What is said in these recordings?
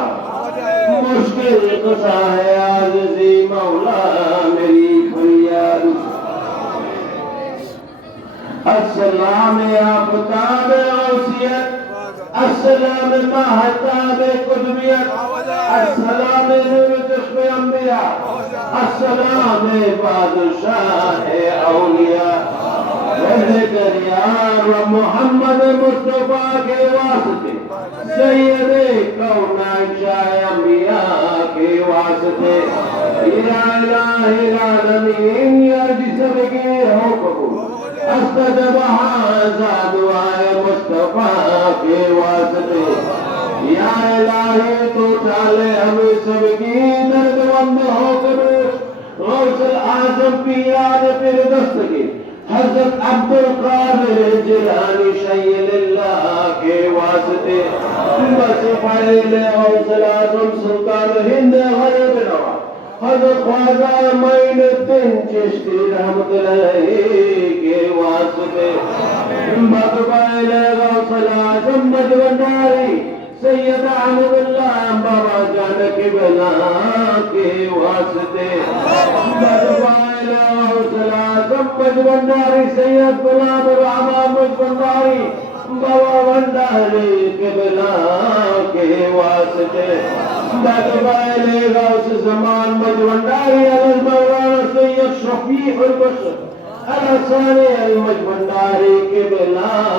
मैं तो मैं तो सारा जा मुश्किल कुशा है आजिज़ी मौला मेरी फरियाद अस्सलाम आफताब औसियत अस्सलाम महताब कुतबियत अस्सलाम नूर चश्म अंबिया अस्सलाम बादशाह औलिया यार व मोहम्मद मुस्तफ़ा के वास्ते। सैयद कौनाइन शाह अंबिया के वास्ते। या इलाही आलमीन या जिसम के हो कबूल अस्तजब हाजा दुआए मुस्तफ़ा के वास्ते। या इलाही तो चाले हमें सबकी दर्दमंद हो कबूल गौसल आज़म पीरान फिर عبد القادر جيلاني شيء لله کے واسطے بس فائل صلاه سلطان ہند حضرت نواز حضرت خواجہ معین الدین چشتی رحمت علیہ کے واسطے بس فائل حوصلہ جمد بنداری سید احمد اللہ بابا جانکی بلا کے واسطے بس الہ جلا کم پج بنداری، سید غلام الرحمن مج بنداری، بابا بنداری قبلا کے واسطے۔ دادبائے غوث زمان مج بنداری، علی مولانا سید شفیع البشر۔ الاسانے المج بنداری قبلا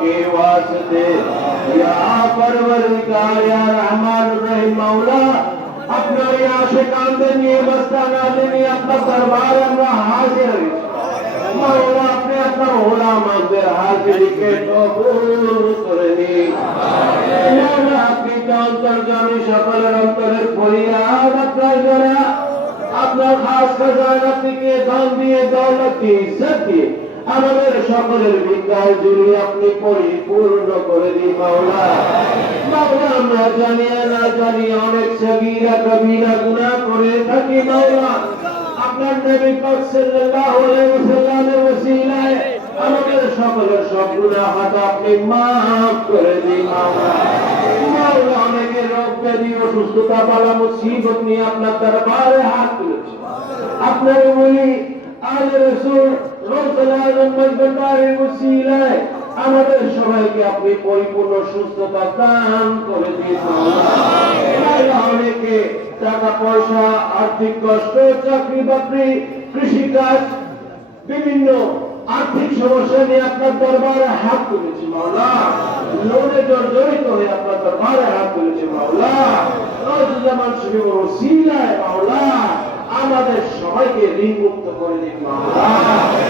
کے واسطے۔ یا پرورکار یا رحمان الرحیم مولا আপনার এই আশেকানদের নিয়ে মস্তানা নিয়ে আপনার দরবারে আমরা হাজির হয়েছি মাওলা আপনি আপনার ওলামাদের হাজিরিকে কবুল করে নিন। মাওলা আপনি তো অন্তর্জামী সকলের অন্তরের ফরিয়াদ আপনার যারা আপনার খাস খাজানা থেকে দান দিয়ে দৌলত দিয়ে ইজ্জত দিয়ে আমাদের সকলের বিদ্যায় জুড়ে আপনি পরিপূর্ণ করে দিন, মাওলা। মাওলা আমরা জানিয়ে, না জানিয়ে অনেক সগীরা, কবিরা গুনাহ করে থাকি, মাওলা। আপনার নবী পাক সাল্লাল্লাহু আলাইহি ওয়াসাল্লামের ওসিলায় আমাদের সকলের সব গুনাহ হাত আপনি মাফ করে দিন, মাওলা। মাওলা অনেকে রোগ ব্যাধি, অসুস্থতা, বালা মুসিবত নিয়ে আপনার দরবারে হাত তুলেছে। আপনার বলি মজবন্দারের ওসিলায় আমাদের সবাইকে আপনি পরিপূর্ণ সুস্থতা দান করে। অনেকে টাকা, পয়সা, আর্থিক কষ্ট, চাকরি বাকরি, কৃষিকাজ, বিভিন্ন আর্থিক সমস্যা নিয়ে আপনার দরবারে হাত তুলেছি, মাওলা। লোনে জর্জরিত হয়ে আপনার দরবারে হাত তুলেছি, মাওলা। শরীফ ওসিলায়, মাওলা। আমাদের সবাইকে ঋণ মুক্ত করে দিন মাওলা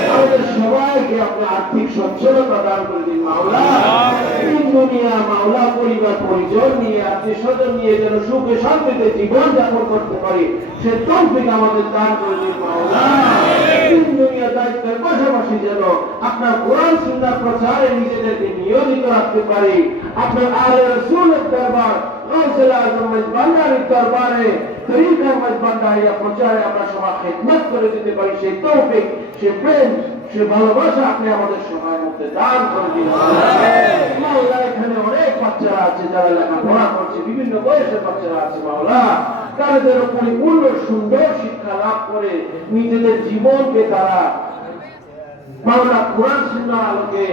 আমাদের সবাইকে আপনি আর্থিক সচ্ছলতা দান করে দিন মাওলা দুনিয়া মাওলা পরিবার পরিজন নিয়ে আত্মীয় স্বজন নিয়ে যেন সুখে শান্তিতে জীবন যাপন করতে পারি সে তৌফিক আমাদের দান করে দিন মাওলা দুনিয়া দায়িত্বের পাশাপাশি যেন আপনার কোরআন সুন্দর প্রচারে নিজেদেরকে নিয়োজিত রাখতে পারি। আপনার আলে রসুলের দরবার গৌসুল আজম দরবারে তরিকা মজবান্ডারিয়া প্রচারে আমরা সবার খেদমত করে দিতে পারি। সেই তৌফিক সে প্রেম সে ভালোবাসা আপনি আমাদের সবার মধ্যে দান করে দিন। মাওলা এখানে অনেক বাচ্চারা আছে যারা লেখাপড়া করছে বিভিন্ন বয়সের বাচ্চারা আছে মাওলা তারা পরিপূর্ণ সুন্দর শিক্ষা লাভ করে নিজেদের জীবনকে তারা মাওলা কোরআন সুন্নাহর আলোকে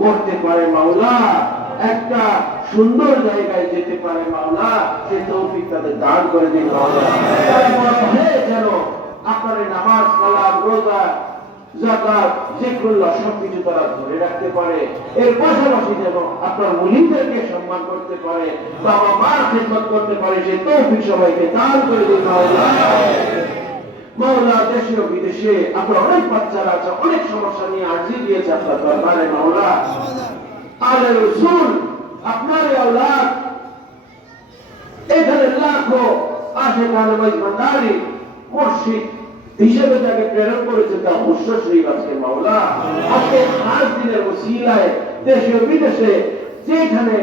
গড়তে পারে মাওলা একটা সুন্দর জায়গায় যেতে পারে মাওলা, সে তৌফিক তাদের দান করে দিন আপনার নামাজ কালাম রোজা জাকাত জিক্রুল্লাহ, সবকিছু তারা ধরে রাখতে পারে। এর পাশাপাশি যেন আপনার মুলিমদেরকে সম্মান করতে পারে বাবা মার খেদমত করতে পারে, সে তৌফিক সবাইকে দান করে দিন মাওলা, দেশে ও বিদেশে আপনার অনেক বাচ্চারা আছে, অনেক সমস্যা নিয়ে আর্জি দিয়েছে আপনার দরবারে, মাওলা। আলে রসুল, আপনার আওলাদ এখানে লাখো হিসেবে প্রেরণ করেছে তা অবশ্য শরীফ আজকে মাওলা। আজকে খাস দিনের ওসিলায় দেশে বিদেশে যেখানে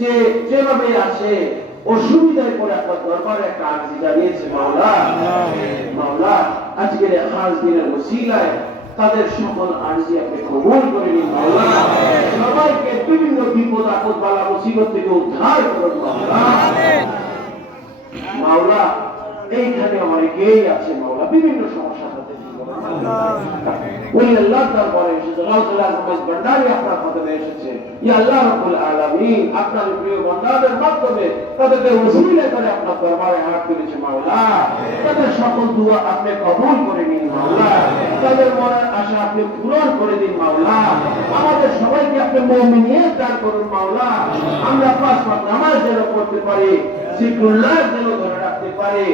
যে যেভাবে আসে অসুবিধায় আপনার দরবারে একটা আর্জি জানিয়েছে মাওলা। মাওলা, আজকের এই দিনের ওসিলায় তাদের সকল আর্জি আপনি কবুল করে নিন মাওলা সবাইকে বিভিন্ন বিপদ আপদ মুসিবত থেকে উদ্ধার করুন মাওলা এইখানে অনেকেই আছে মাওলা বিভিন্ন সমস্যা তাদের ওই আল্লাহ দরবারে এসেছে আপনার এসেছে। আপনি আমাদের সবাইকে আপনি দান করুন মাওলা। আমরা পাঁচ ওয়াক্ত নামাজ যেন পড়তে পারি। জিকুল্লাহ যেন ধরে রাখতে পারে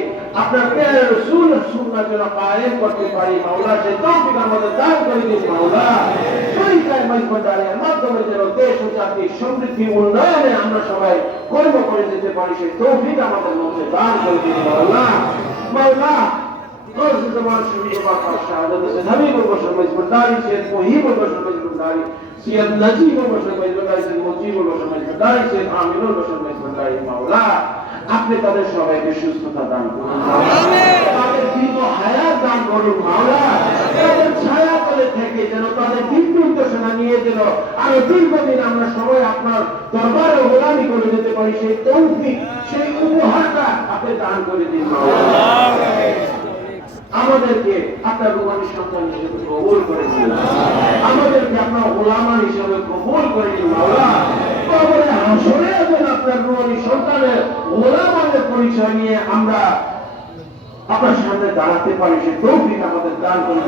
আপনার পেয়ারে রসুল সুন্নাহ যেন কায়েম করতে পারি মাওলা সে তৌফিক আমাদের দান করে দিন মাওলা সেই কায় মাইকো দাঁড়িয়ে মাধ্যমে যেন দেশ ও জাতির সমৃদ্ধি উন্নয়নে আমরা সবাই কর্ম করে যেতে পারি সেই তৌফিক আমাদের মধ্যে দান করে দিন মাওলা মাওলা روز زمان شریف باقا شهادت سے نبی کو بشر مجبورداری سید محیب و بشر مجبورداری سید نجیب و بشر مجبورداری سید مجیب و بشر مجبورداری سید عامل و بشر مجبورداری مولا আপনি তাদের সবাইকে সুস্থতা দান করুন। তাদের দীর্ঘ হায়াত দান করুন মাওলা। তাদের ছায়া তলে থেকে যেন তাদের নিয়ে যেন আরও দীর্ঘদিন আমরা সবাই আপনার দরবারে গোলামি করে যেতে পারি সেই তৌফিক সেই উপহারটা আপনি দান করে দিন আমাদেরকে আপনার গোলামী সন্তান হিসেবে কবুল করে দিন আমাদেরকে আপনার গোলামা হিসেবে কবুল করে দিন মাওলা। কবরে হাসরে আপনার গোলামী সন্তানের গোলামানের পরিচয় নিয়ে আমরা আপনার সামনে দাঁড়াতে পারি, সে তৌফিক আমাদের দান করে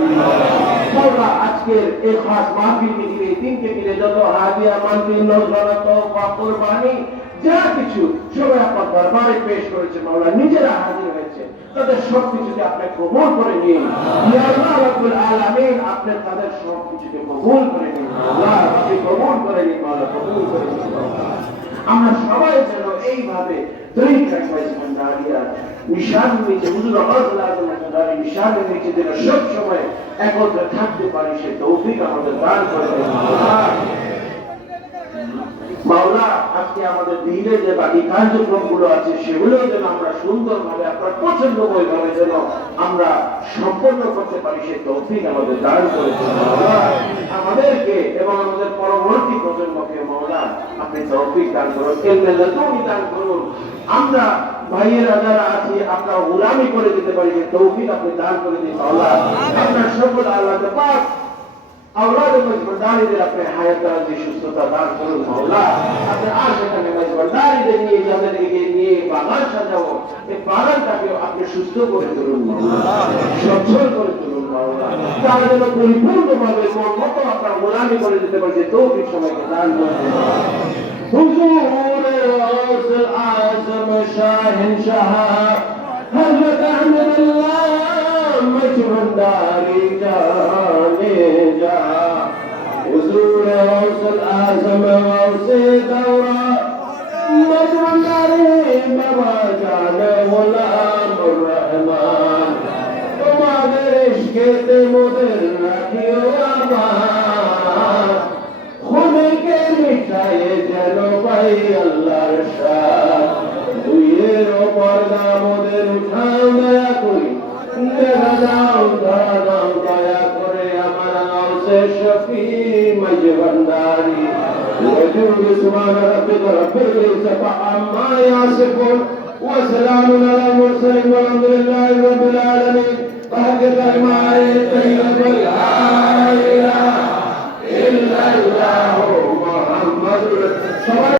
আজকের এই খাস মাহফিল মিছিলে এই দিনকে মিলে যত হাদিয়া মানবিল নজরানা তওবা, কুরবানি, যা কিছু সবাই আপনার দরবারে পেশ করেছে, মাওলা, নিজেরা হাজির হয়েছে। তাদের সব কিছুকে আপনি কবুল করে নিন। আল্লাহ আপনি তাদের সব কিছুকে কবুল করে নিন। কবুল করে নিন, মাওলা, কবুল করে নিন। আমরা সবাই যেন এইভাবে তরিকা দাঁড়িয়ে নিচে যেন সব সময় একত্রে থাকতে পারি, সে তৌফিক আমাদের দান করে মাওলা। আজকে আমাদের যে বাকি কার্যক্রমগুলো আছে সেগুলো যেন আমরা সুন্দরভাবে, আপনার পছন্দময় ভাবে যেন আমরা সম্পন্ন করতে পারি তৌফিক আমাদের দান আমাদেরকে এবং আমাদের পরবর্তী প্রজন্মকে, মাওলা, আপনি তৌফিক দান করুন লতুনি দান করুন আমরা ভাইয়েরা যারা আছি আপনার গোলামি করে দিতে পারি সে তৌফিক আপনি দান করে দিন, মাওলা আপনার সকল আল্লাহ পাক اولاد مزبرداری در اپنے حیات دارزی شستتا دار کرو مولا اپنے آشکن مزبرداری در نیے جزر کے نیے باغان سجاو ایک باغان تاکیو اپنے شستو کرے کرو مولا شبچل کرے کرو مولا তারা যেন পরিপূর্ণ ভাবে মন মতো আপনার গোলামি করে দিতে পারছে তৌফিক সবাইকে দান করে হুজুর রৌস আজম শাহিনশাহ হযরত আহমদুল্লাহ মজমুদারি জানে جاء وزور غوث الأعظم غوثي دورا مجرم غريب ما كان غلام الرحمن وما درش كتب مدرنا الجود سبحان ربك رب العزة عما يصفون وسلام على المرسلين والحمد لله رب العالمين بحق كلمة الطيبة لا إله إلا الله محمد